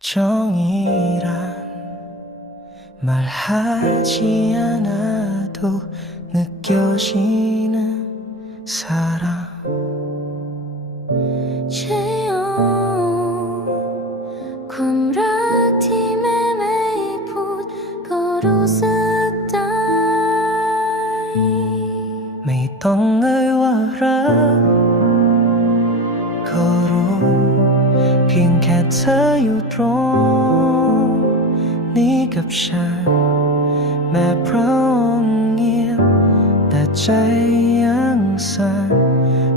정이란 말하지 않아도 느껴지는 사랑. 채용 꿈라팀의 메이풋 거로스다 메이덩을 와라. เธออยู่ตรงนี้กับฉัน แม้เพราะเงียบ แต่ใจยังสั่น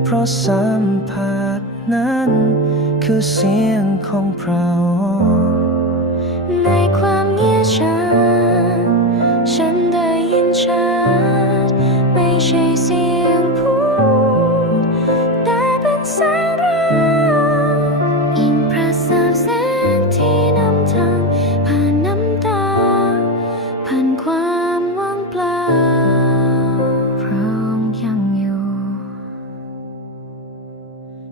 เพราะสัมผัสนั้น คือเสียงของพรอยในความเงียบฉัน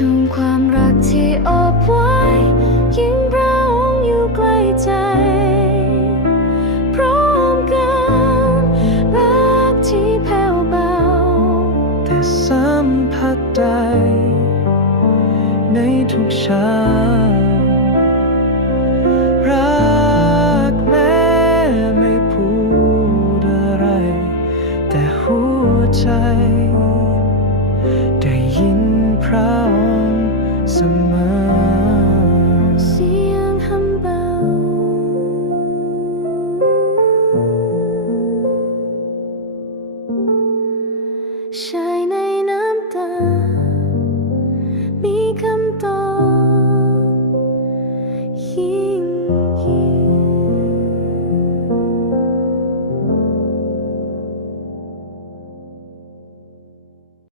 ช่วความรักที่อบไว้ยิ่งพระองค์อยู่ใกล้ใจ พร้อมกันรักที่แผ่วเบา แต่สัมผัสไดในทุกเช้ารักแม้ไม่พูดอะไร แต่หัวใจ เสมอ谁？